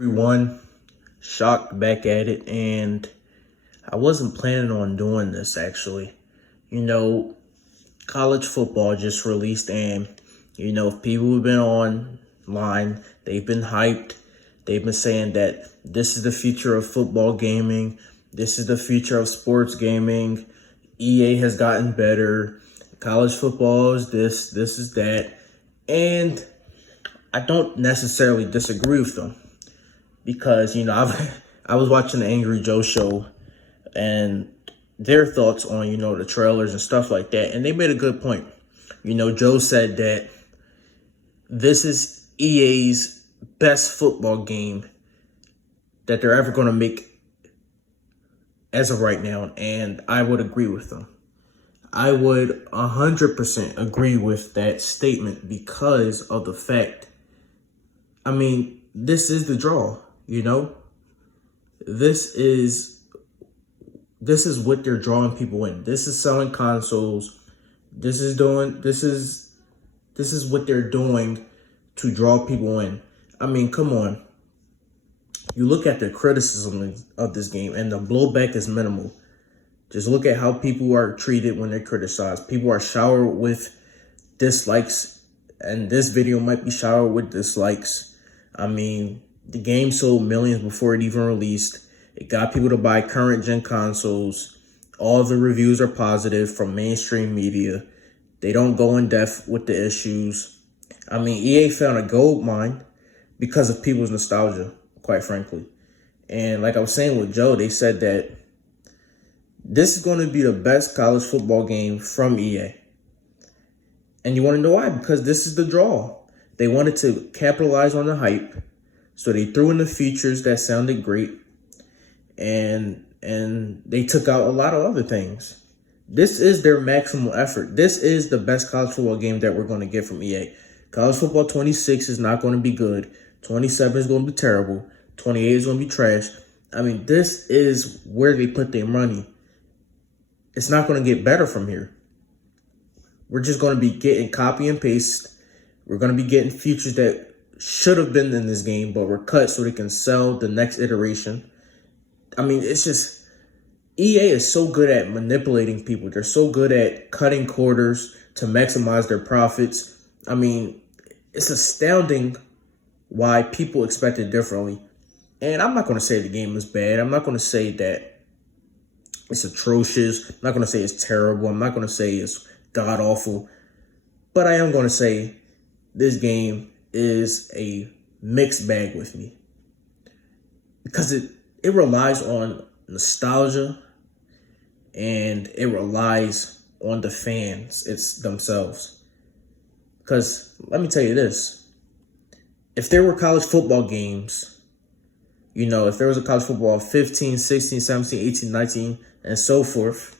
Everyone, shocked back at it, and I wasn't planning on doing this actually. College football just released, and if people have been online, they've been hyped. They've been saying that this is the future of football gaming. This is the future of sports gaming. EA has gotten better. College football is this is that. And I don't necessarily disagree with them because, I was watching the Angry Joe show and their thoughts on, the trailers and stuff like that. And they made a good point. Joe said that this is EA's best football game that they're ever going to make as of right now. And I would agree with them. I would 100% agree with that statement because of the fact, this is the draw, This is what they're drawing people in. This is selling consoles. This is what they're doing to draw people in. Come on. You look at the criticism of this game and the blowback is minimal. Just look at how people are treated when they're criticized. People are showered with dislikes, and this video might be showered with dislikes. The game sold millions before it even released. It got people to buy current gen consoles. All of the reviews are positive from mainstream media. They don't go in depth with the issues. EA found a gold mine because of people's nostalgia, quite frankly. And like I was saying with Joe, they said that this is going to be the best college football game from EA. And you want to know why? Because this is the draw. They wanted to capitalize on the hype. So they threw in the features that sounded great. And they took out a lot of other things. This is their maximal effort. This is the best college football game that we're going to get from EA. College football 26 is not going to be good. 27 is going to be terrible. 28 is going to be trash. This is where they put their money. It's not going to get better from here. We're just going to be getting copy and paste. We're going to be getting features that should have been in this game, but were cut so they can sell the next iteration. It's just, EA is so good at manipulating people. They're so good at cutting quarters to maximize their profits. It's astounding why people expect it differently. And I'm not going to say the game is bad. I'm not going to say that it's atrocious. I'm not going to say it's terrible. I'm not going to say it's god-awful. But I am going to say this game is a mixed bag with me. Because it relies on nostalgia and it relies on the fans themselves. Because let me tell you this. If there were college football games, if there was a college football of 15, 16, 17, 18, 19, and so forth,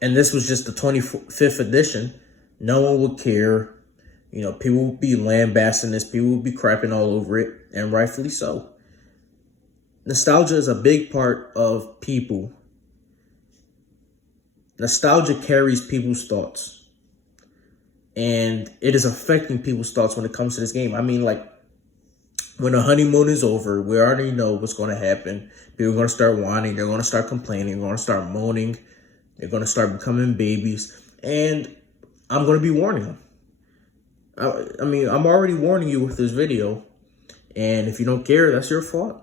and this was just the 25th edition, no one would care. People would be lambasting this. People would be crapping all over it, and rightfully so. Nostalgia is a big part of people. Nostalgia carries people's thoughts. And it is affecting people's thoughts when it comes to this game. When the honeymoon is over, we already know what's going to happen. People are going to start whining. They're going to start complaining. They're going to start moaning. They're going to start becoming babies. And I'm going to be warning them. I'm already warning you with this video. And if you don't care, that's your fault.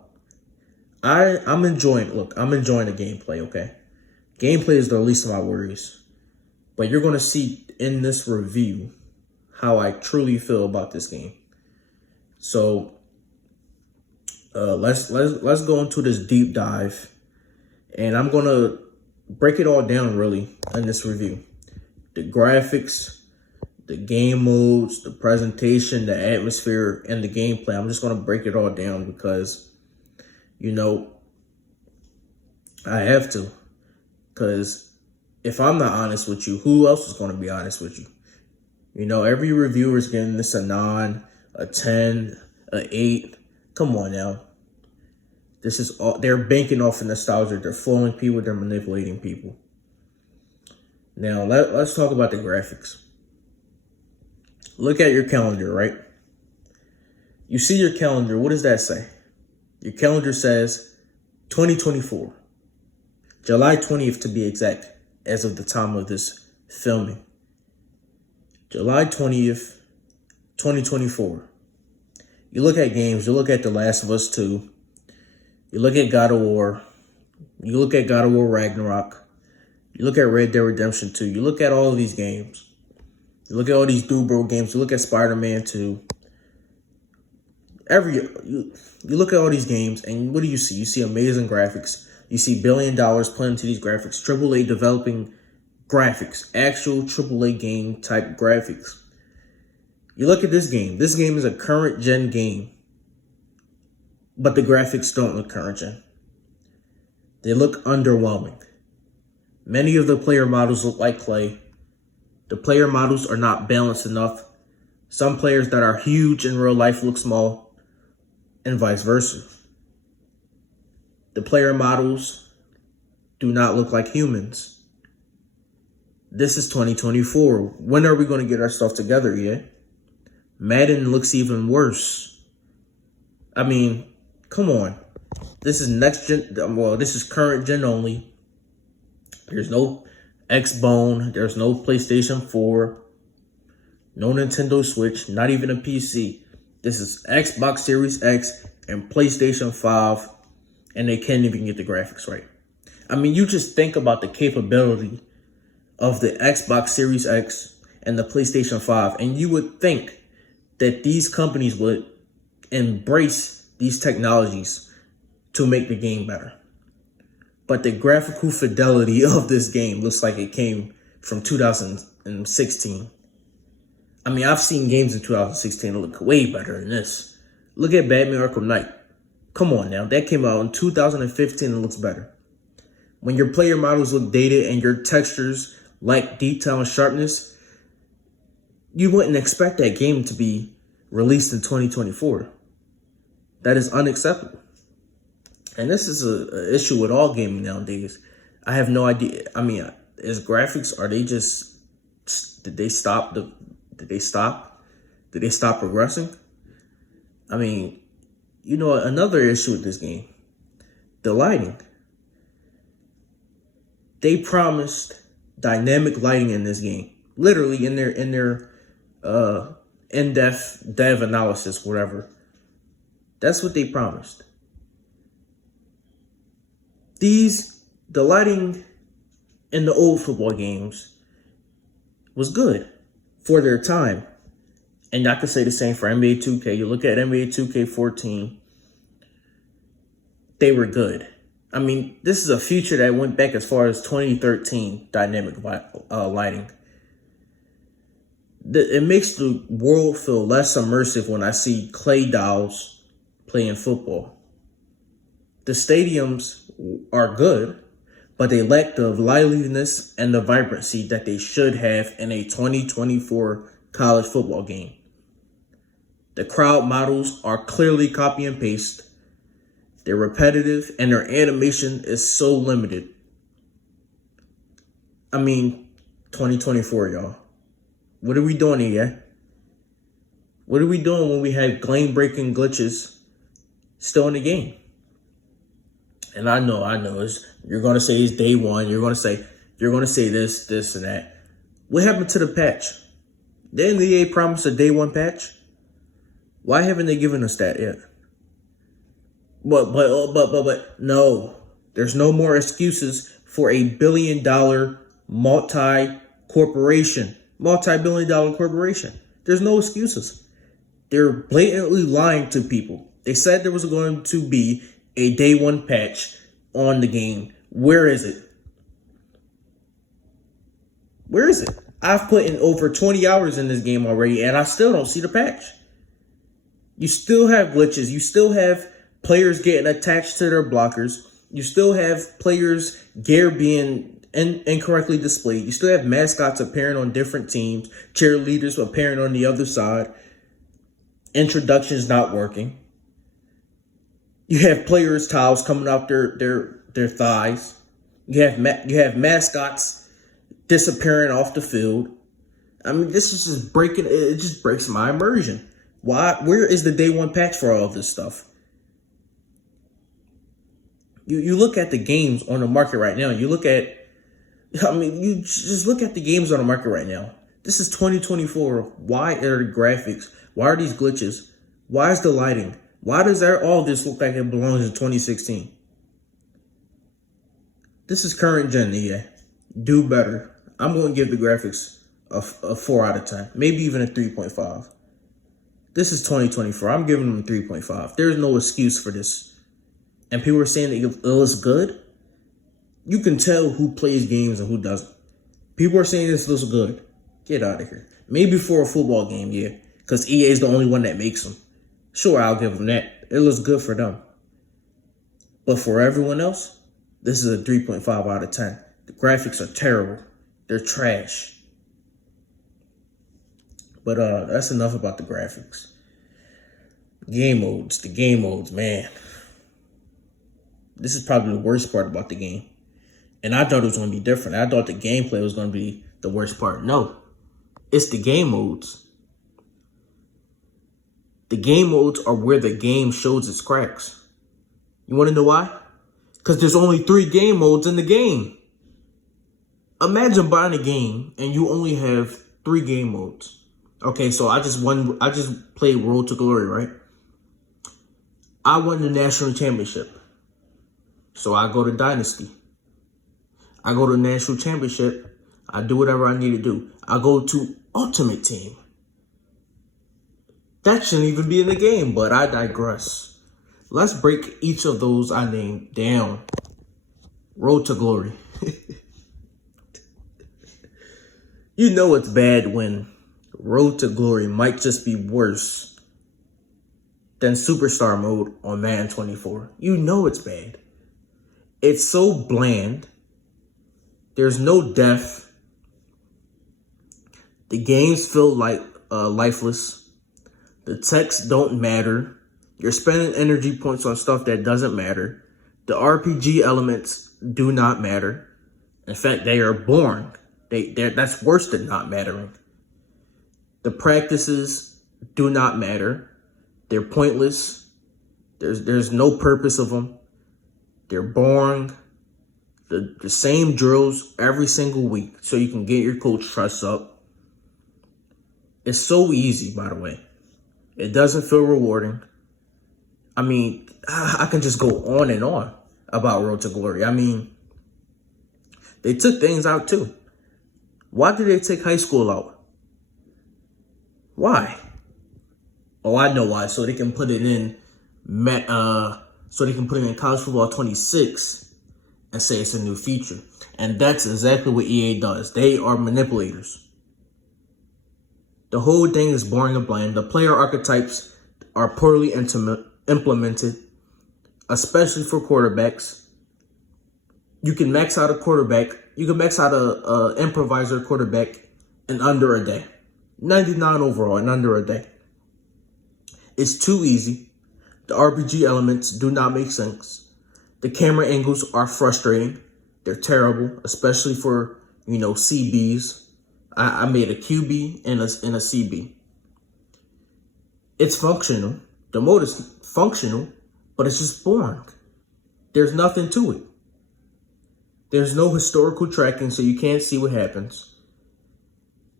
I'm enjoying the gameplay, okay? Gameplay is the least of my worries. But you're going to see in this review how I truly feel about this game. So let's go into this deep dive. And I'm going to break it all down really in this review. The graphics, the game modes, the presentation, the atmosphere, and the gameplay. I'm just going to break it all down because, I have to. Because if I'm not honest with you, who else is going to be honest with you? Every reviewer is getting this a 9, a 10, a 8. Come on now. This is all, they're banking off of nostalgia. They're fooling people. They're manipulating people. Now, let's talk about the graphics. Look at your calendar, right? You see your calendar. What does that say? Your calendar says 2024. July 20th to be exact, as of the time of this filming. July 20th, 2024. You look at games, you look at The Last of Us 2, you look at God of War, you look at God of War Ragnarok, you look at Red Dead Redemption 2, you look at all of these games, you look at all these Dubro games, you look at Spider-Man 2, you look at all these games, and what do you see? You see amazing graphics. You see $1 billion put into these graphics, AAA developing graphics, actual AAA game type graphics. You look at this game. This game is a current gen game, but the graphics don't look current gen. They look underwhelming. Many of the player models look like clay. The player models are not balanced enough. Some players that are huge in real life look small, and vice versa. The player models do not look like humans. This is 2024. When are we going to get our stuff together, yeah? Madden looks even worse. I mean, come on. This is next gen. Well, this is current gen only. There's no Xbone. There's no PlayStation 4. No Nintendo Switch. Not even a PC. This is Xbox Series X and PlayStation 5. And they can't even get the graphics right. I mean, you just think about the capability of the Xbox Series X and the PlayStation 5. And you would think that these companies would embrace these technologies to make the game better. But the graphical fidelity of this game looks like it came from 2016. I mean, I've seen games in 2016 that look way better than this. Look at Batman Arkham Knight. Come on now, that came out in 2015 and looks better. When your player models look dated and your textures lack detail and sharpness, you wouldn't expect that game to be released in 2024. That is unacceptable. And this is an issue with all gaming nowadays. I have no idea. I mean, is graphics, are they just, did they stop progressing? I mean, you know, another issue with this game, the lighting. They promised dynamic lighting in this game. Literally in their in-depth dev analysis, whatever. That's what they promised. The lighting in the old football games was good for their time. And I could say the same for NBA 2K. You look at NBA 2K14, they were good. I mean, this is a feature that went back as far as 2013, dynamic lighting. It makes the world feel less immersive when I see clay dolls playing football. The stadiums are good, but they lack the liveliness and the vibrancy that they should have in a 2024 college football game. The crowd models are clearly copy and paste. They're repetitive and their animation is so limited. I mean, 2024, y'all. What are we doing here? What are we doing when we have game-breaking glitches still in the game? And I know, you're going to say it's day one. You're going to say this, and that. What happened to the patch? Didn't the EA promise a day one patch? Why haven't they given us that yet? But no, there's no more excuses for a billion-dollar multi-billion-dollar corporation. There's no excuses. They're blatantly lying to people. They said there was going to be a day one patch on the game. Where is it? Where is it? I've put in over 20 hours in this game already, and I still don't see the patch. You still have glitches. You still have players getting attached to their blockers. You still have players' gear being incorrectly displayed. You still have mascots appearing on different teams, cheerleaders appearing on the other side, introductions not working. You have players' towels coming out their thighs. You have mascots disappearing off the field. I mean, this is just breaking. It just breaks my immersion. Why? Where is the day one patch for all of this stuff? You look at the games on the market right now. You just look at the games on the market right now. This is 2024. Why are the graphics? Why are these glitches? Why is the lighting? Why does all this look like it belongs in 2016? This is current gen, EA. Do better. I'm going to give the graphics a 4 out of 10. Maybe even a 3.5. This is 2024. I'm giving them a 3.5. There's no excuse for this. And people are saying that it looks good. You can tell who plays games and who doesn't. People are saying this looks good. Get out of here. Maybe for a football game, yeah. Because EA is the only one that makes them. Sure, I'll give them that. It looks good for them. But for everyone else, this is a 3.5 out of 10. The graphics are terrible. They're trash. But that's enough about the graphics. Game modes. The game modes, man. This is probably the worst part about the game. And I thought it was going to be different. I thought the gameplay was going to be the worst part. No. It's the game modes. The game modes are where the game shows its cracks. You want to know why? Because there's only 3 game modes in the game. Imagine buying a game and you only have 3 game modes. Okay, so I just played Road to Glory, right? I won the national championship. So I go to Dynasty. I go to National Championship. I do whatever I need to do. I go to Ultimate Team. That shouldn't even be in the game, but I digress. Let's break each of those I named down. Road to Glory. You know it's bad when Road to Glory might just be worse than Superstar Mode on Madden 24. You know it's bad. It's so bland. There's no depth. The games feel like lifeless. The texts don't matter. You're spending energy points on stuff that doesn't matter. The RPG elements do not matter. In fact, they are boring. That's worse than not mattering. The practices do not matter. They're pointless. There's no purpose of them. They're boring. The same drills every single week so you can get your coach trust up. It's so easy, by the way. It doesn't feel rewarding. I mean, I can just go on and on about Road to Glory. I mean, they took things out too. Why did they take high school out? Why? Oh, I know why. So they can put it in College Football 26 and say it's a new feature. And that's exactly what EA does. They are manipulators. The whole thing is boring and bland. The player archetypes are poorly implemented, especially for quarterbacks. You can max out a quarterback. You can max out a improviser quarterback in under a day. 99 overall in under a day. It's too easy. The RPG elements do not make sense. The camera angles are frustrating. They're terrible, especially for, CBs. I made a QB and a CB. It's functional. The mode is functional, but it's just boring. There's nothing to it. There's no historical tracking, so you can't see what happens.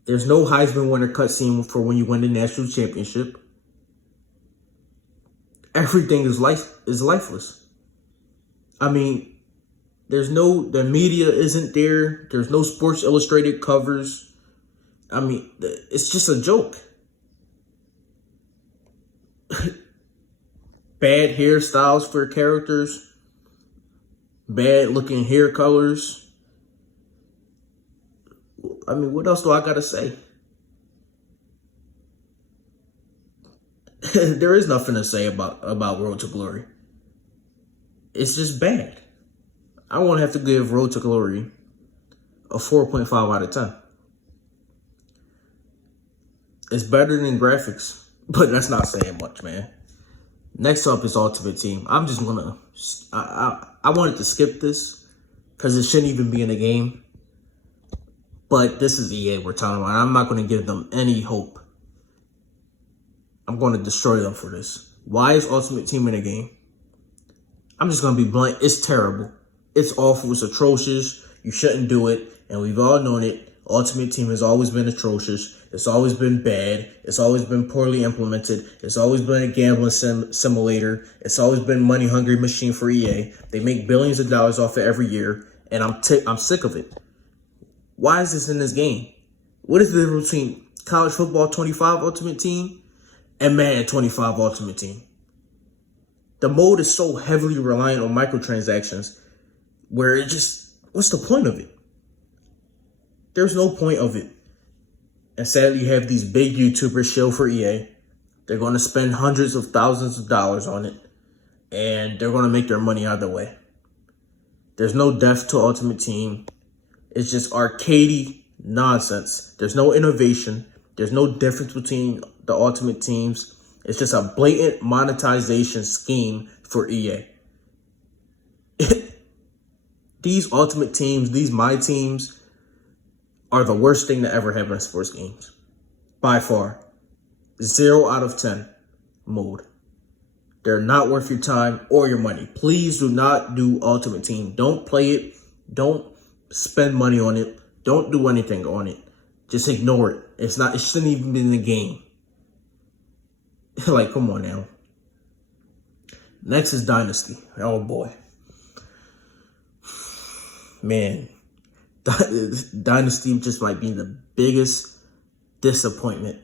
There's no Heisman winner cutscene for when you win the national championship. Everything is lifeless. I mean, the media isn't there. There's no Sports Illustrated covers. I mean, it's just a joke. Bad hairstyles for characters. Bad looking hair colors. I mean, what else do I gotta say? There is nothing to say about Road to Glory. It's just bad. I won't have to give Road to Glory a 4.5 out of 10. It's better than graphics, but that's not saying much, man. Next up is Ultimate Team. I'm just gonna, I wanted to skip this because it shouldn't even be in the game. But this is EA we're talking about. I'm not going to give them any hope. I'm going to destroy them for this. Why is Ultimate Team in the game? I'm just going to be blunt. It's terrible. It's awful. It's atrocious. You shouldn't do it. And we've all known it. Ultimate Team has always been atrocious. It's always been bad. It's always been poorly implemented. It's always been a gambling simulator. It's always been money-hungry machine for EA. They make billions of dollars off it every year. And I'm sick of it. Why is this in this game? What is the difference between College Football 25 Ultimate Team and Madden 25 Ultimate Team? The mode is so heavily reliant on microtransactions where it just, what's the point of it? There's no point of it. And sadly, you have these big YouTubers shill for EA. They're going to spend hundreds of thousands of dollars on it. And they're going to make their money either way. There's no depth to Ultimate Team. It's just arcadey nonsense. There's no innovation. There's no difference between the Ultimate Teams. It's just a blatant monetization scheme for EA. These Ultimate Teams, these My Teams, are the worst thing to ever happen in sports games. By far. 0 out of 10 mode. They're not worth your time or your money. Please do not do Ultimate Team. Don't play it. Don't spend money on it. Don't do anything on it. Just ignore it. It shouldn't even be in the game. Like, come on now. Next is Dynasty. Oh boy. Man. Dynasty just might be the biggest disappointment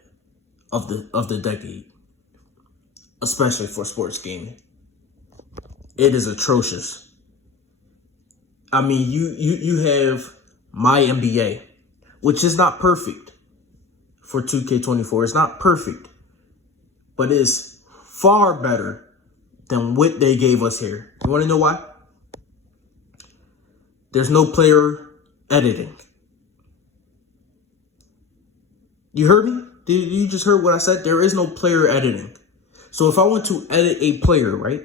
of the decade. Especially for sports gaming. It is atrocious. I mean, you have My NBA, which is not perfect for 2K24. It's not perfect, but it's far better than what they gave us here. You want to know why? There's no player editing. You heard me? Did you just heard what I said? There is no player editing. So if I want to edit a player, right?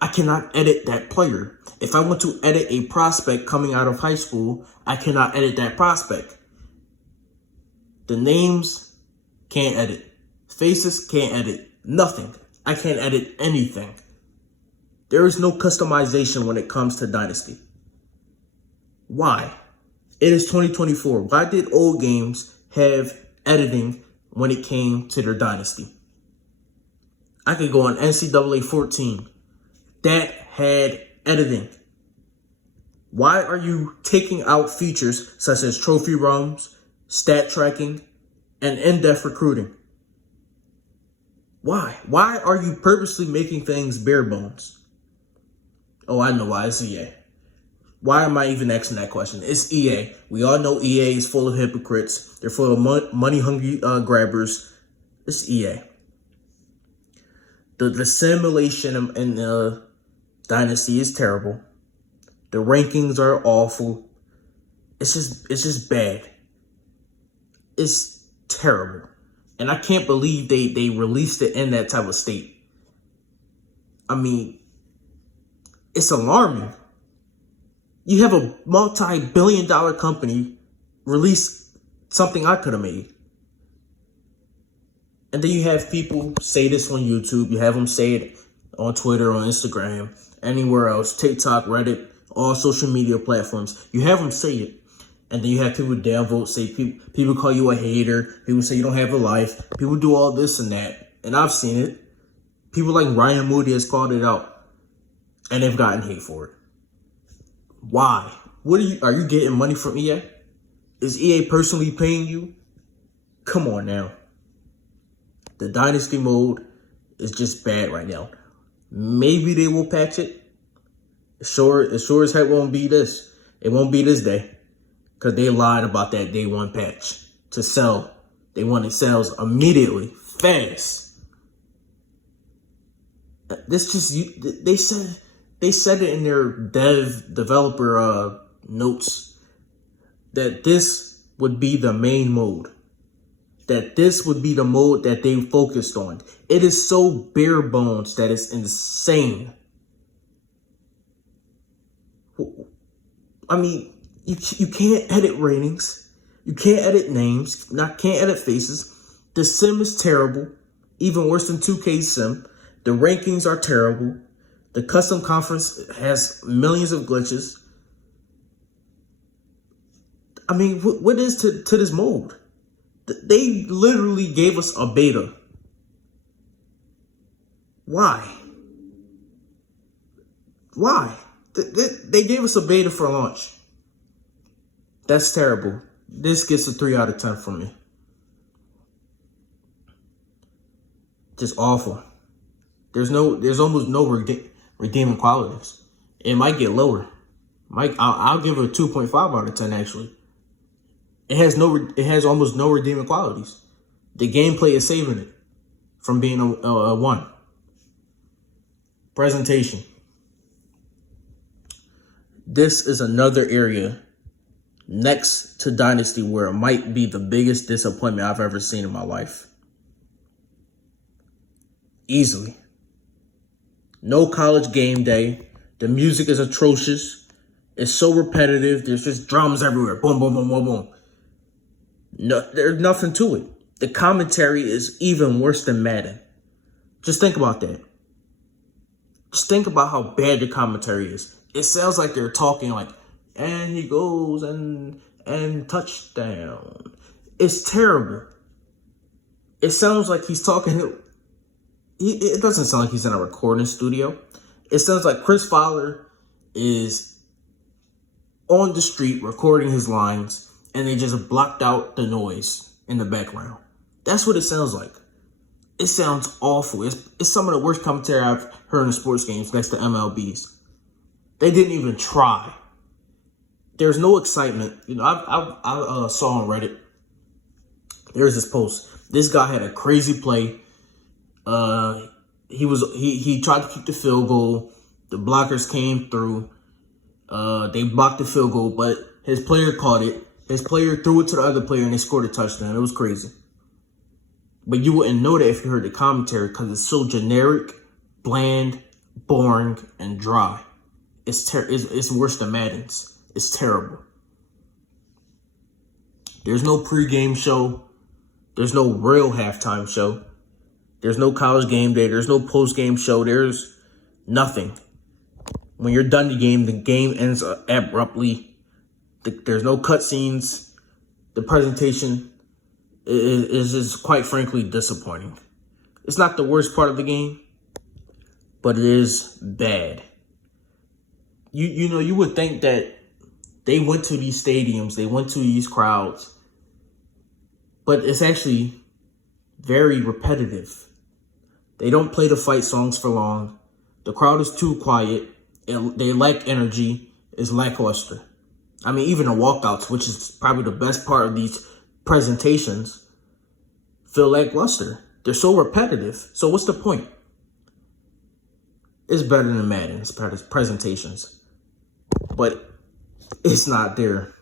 I cannot edit that player. If I want to edit a prospect coming out of high school, I cannot edit that prospect. The names, can't edit. Faces, can't edit. Nothing. I can't edit anything. There is no customization when it comes to Dynasty. Why? It is 2024. Why did old games have editing when it came to their Dynasty? I could go on NCAA 14. That had editing. Why are you taking out features such as trophy runs, stat tracking, and in-depth recruiting? Why? Why are you purposely making things bare bones? Oh, I know why. It's EA. Why am I even asking that question? It's EA. We all know EA is full of hypocrites. They're full of money-hungry grabbers. It's EA. The simulation in Dynasty is terrible. The rankings are awful. It's just bad. It's terrible. And I can't believe they released it in that type of state. I mean, it's alarming. You have a multi-billion-dollar company release something I could have made. And then you have people say this on YouTube. You have them say it on Twitter, on Instagram, anywhere else, TikTok, Reddit, all social media platforms. You have them say it. And then you have people downvote, say people call you a hater. People say you don't have a life. People do all this and that. And I've seen it. People like Ryan Moody has called it out. And they've gotten hate for it. Why? Are you getting money from EA? Is EA personally paying you? Come on now. The Dynasty mode is just bad right now. Maybe they will patch it. Sure as heck won't be this. It won't be this day. Because they lied about that day one patch to sell. They wanted sales immediately, fast. This just, they said it in their developer notes that this would be the main mode. That this would be the mode that they focused on. It is so bare bones that it's insane. I mean, you can't edit ratings. You can't edit names. Can't edit faces. The sim is terrible. Even worse than 2K sim. The rankings are terrible. The custom conference has millions of glitches. I mean, what is to this mode? They literally gave us a beta. Why? Why? They gave us a beta for launch. That's terrible. This gets a 3 out of 10 from me. Just awful. There's almost no redeeming qualities. It might get lower. I'll give it a 2.5 out of 10 actually. It has almost no redeeming qualities. The gameplay is saving it from being a 1. Presentation. This is another area next to Dynasty where it might be the biggest disappointment I've ever seen in my life. Easily. No college game day. The music is atrocious. It's so repetitive. There's just drums everywhere. Boom, boom, boom, boom, boom. No, there's nothing to it. The commentary is even worse than Madden. Just think about that. Just think about how bad the commentary is. It sounds like they're talking like, and he goes and touchdown. It's terrible. It sounds like he's talking. It doesn't sound like he's in a recording studio. It sounds like Chris Fowler is on the street recording his lines and they just blocked out the noise in the background. That's what it sounds like. It sounds awful. It's some of the worst commentary I've heard in sports games next to MLB's. They didn't even try. There's no excitement. You know, I saw on Reddit. There's this post. This guy had a crazy play. He tried to keep the field goal. The blockers came through. They blocked the field goal, but his player caught it. His player threw it to the other player and they scored a touchdown. It was crazy. But you wouldn't know that if you heard the commentary because it's so generic, bland, boring, and dry. It's worse than Madden's. It's terrible. There's no pregame show. There's no real halftime show. There's no college game day. There's no post-game show. There's nothing. When you're done the game ends abruptly. There's no cutscenes. The presentation is just quite frankly disappointing. It's not the worst part of the game, but it is bad. You know, you would think that they went to these stadiums, they went to these crowds, but it's actually very repetitive. They don't play the fight songs for long. The crowd is too quiet. They lack energy. It's lackluster. I mean, even the walkouts, which is probably the best part of these presentations, feel lackluster. They're so repetitive. So what's the point? It's better than Madden's presentations. But it's not there.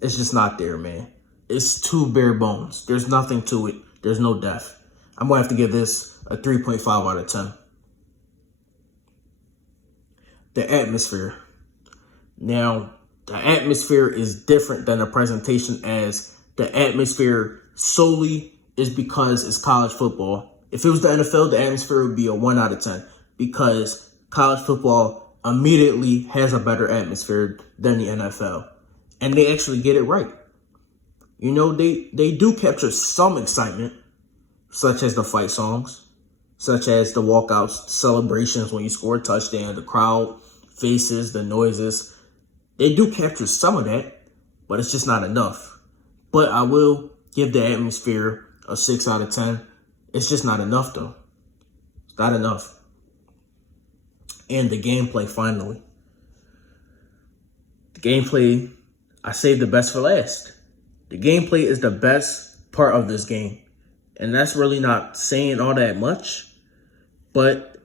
It's just not there, man. It's too bare bones. There's nothing to it. There's no depth. I'm going to have to give this a 3.5 out of 10. The atmosphere. Now, the atmosphere is different than the presentation, as the atmosphere solely is because it's college football. If it was the NFL, the atmosphere would be a 1 out of 10 because college football immediately has a better atmosphere than the NFL. And they actually get it right. You know, they do capture some excitement, such as the fight songs, such as the walkouts, celebrations when you score a touchdown, the crowd faces, the noises. They do capture some of that, but it's just not enough. But I will give the atmosphere a 6 out of 10. It's just not enough, though. It's not enough. And the gameplay, finally. The gameplay, I saved the best for last. The gameplay is the best part of this game. And that's really not saying all that much, but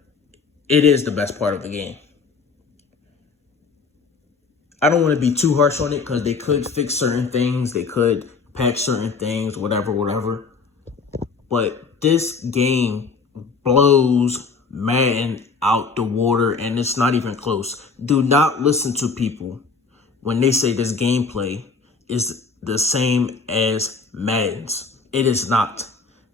it is the best part of the game. I don't want to be too harsh on it because they could fix certain things. They could patch certain things, whatever. But this game blows Madden out the water, and it's not even close. Do not listen to people when they say this gameplay is the same as Madden's. It is not.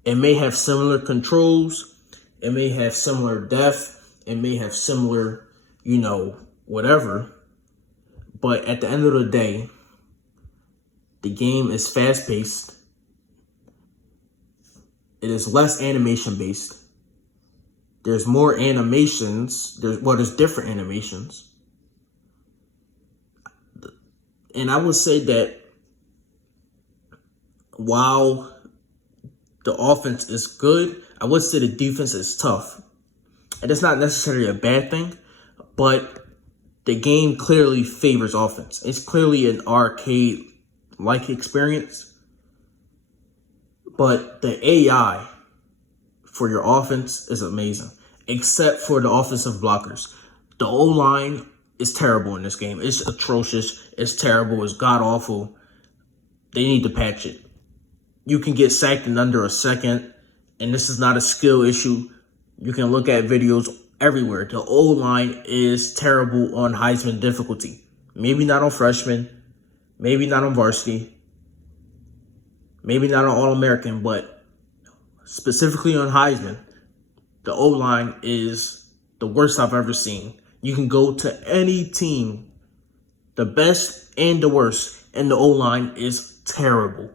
It may have similar controls. It may have similar depth. It may have similar you know, whatever. But at the end of the day, the game is fast-paced. It is less animation-based. There's more animations. There's different animations. And I would say that while the offense is good, I would say the defense is tough. And it's not necessarily a bad thing, but the game clearly favors offense. It's clearly an arcade-like experience. But the AI for your offense is amazing, except for the offensive blockers. The O-line is terrible in this game. It's atrocious. It's terrible. It's god-awful. They need to patch it. You can get sacked in under a second, and this is not a skill issue. You can look at videos everywhere. The O-line is terrible on Heisman difficulty. Maybe not on freshman. Maybe not on varsity. Maybe not on All-American, but specifically on Heisman, the O-line is the worst I've ever seen. You can go to any team, the best and the worst, and the O-line is terrible.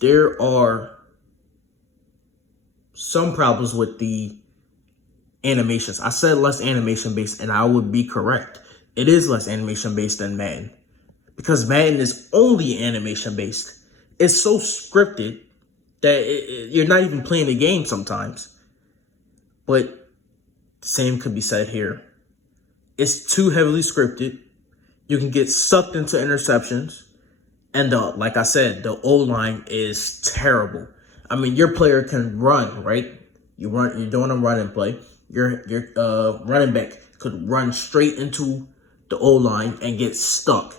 There are some problems with the animations. I said less animation-based, and I would be correct. It is less animation-based than Madden. Because Madden is only animation-based. It's so scripted that you're not even playing the game sometimes. But the same could be said here. It's too heavily scripted. You can get sucked into interceptions. And like I said, the O-line is terrible. I mean, your player can run, right? You're doing a running play. Your running back could run straight into the O-line and get stuck.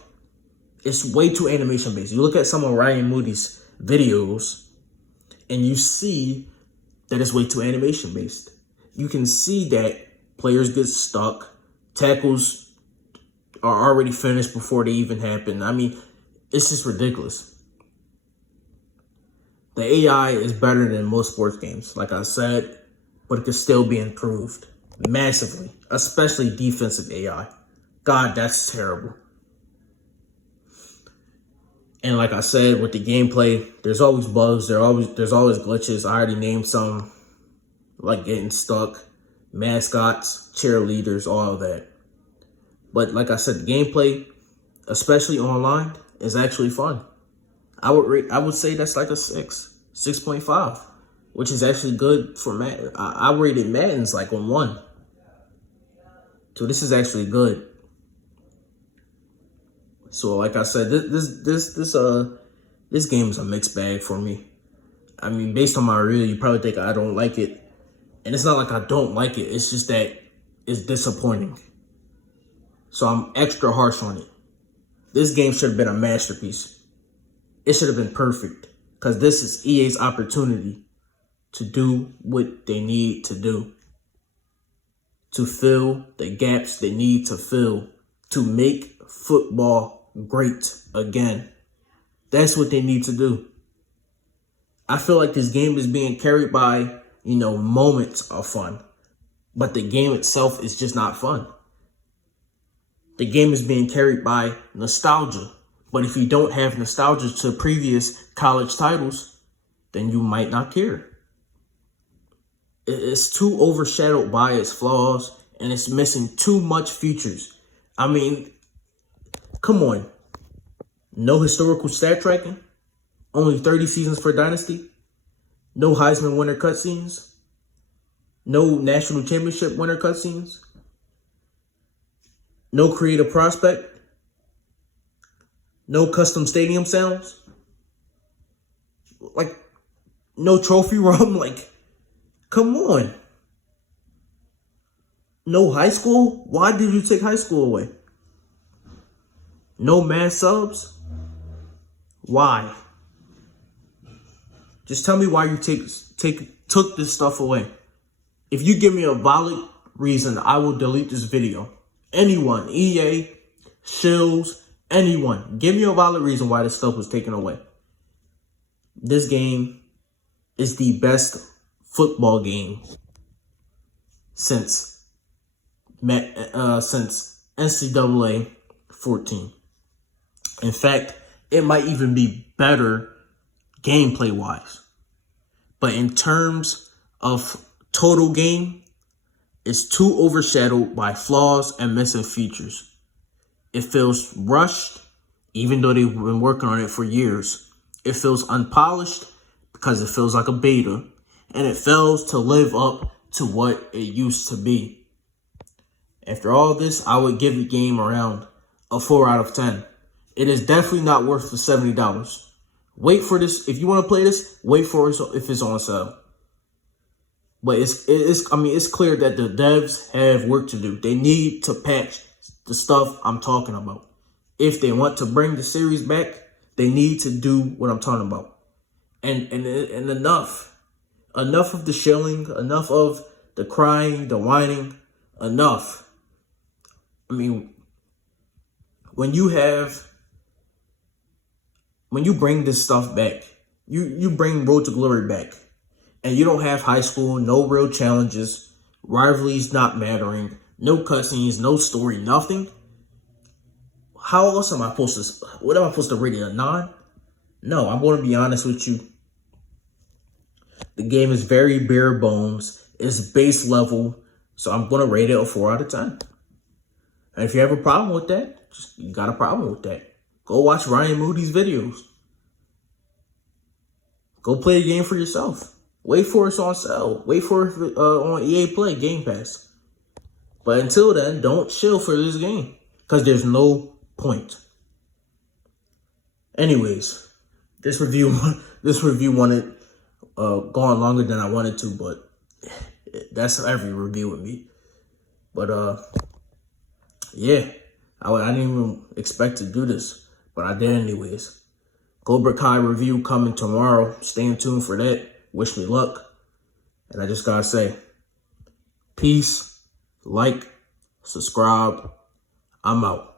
It's way too animation-based. You look at some of Ryan Moody's videos, and you see that it's way too animation-based. You can see that players get stuck. Tackles are already finished before they even happen. I mean, it's just ridiculous. The AI is better than most sports games, like I said, but it could still be improved massively, especially defensive AI. God, that's terrible. And like I said, with the gameplay, there's always bugs. There's always glitches. I already named some, like getting stuck, mascots, cheerleaders, all of that. But like I said, the gameplay, especially online, is actually fun. I would say that's like a 6.5, which is actually good for Madden. I rated Madden's like on 1. So this is actually good. So like I said, this game is a mixed bag for me. I mean, based on my review, you probably think I don't like it. And it's not like I don't like it. It's just that it's disappointing. So I'm extra harsh on it. This game should have been a masterpiece. It should have been perfect. Because this is EA's opportunity to do what they need to do. To fill the gaps they need to fill. To make football great again. That's what they need to do. I feel like this game is being carried by, moments of fun. But the game itself is just not fun. The game is being carried by nostalgia. But if you don't have nostalgia to previous college titles, then you might not care. It's too overshadowed by its flaws, and it's missing too much features. I mean, come on. No historical stat tracking. Only 30 seasons for Dynasty. No Heisman winner cutscenes. No national championship winner cutscenes. No creative prospect. No custom stadium sounds. Like, no trophy room. Like, come on. No high school? Why did you take high school away? No mass subs? Why? Just tell me why you took this stuff away. If you give me a valid reason, I will delete this video. Anyone, EA, Shills, anyone, give me a valid reason why this stuff was taken away. This game is the best football game since NCAA 14. In fact, it might even be better gameplay wise. But in terms of total game, it's too overshadowed by flaws and missing features. It feels rushed, even though they've been working on it for years. It feels unpolished because it feels like a beta, and it fails to live up to what it used to be. After all this, I would give the game around a 4 out of 10. It is definitely not worth the $70. Wait for this. If you want to play this, wait for it if it's on sale. But it's clear that the devs have work to do. They need to patch the stuff I'm talking about. If they want to bring the series back, they need to do what I'm talking about. And enough of the shilling, enough of the crying, the whining, enough. I mean, when you bring this stuff back, you bring Road to Glory back, and you don't have high school, no real challenges, rivalries not mattering, no cutscenes, no story, nothing. How else am I supposed to, what am I supposed to rate it, a 9? No, I'm going to be honest with you. The game is very bare bones. It's base level, so I'm going to rate it a 4 out of 10. And if you have a problem with that, you got a problem with that, go watch Ryan Moody's videos. Go play the game for yourself. Wait for it's on sale. Wait for it on EA Play, Game Pass. But until then, don't chill for this game, because there's no point. Anyways, this review wanted gone longer than I wanted to, but that's every review with me. But yeah, I didn't even expect to do this, but I did anyways. Cobra Kai review coming tomorrow. Stay tuned for that. Wish me luck. And I just gotta say, peace, like, subscribe. I'm out.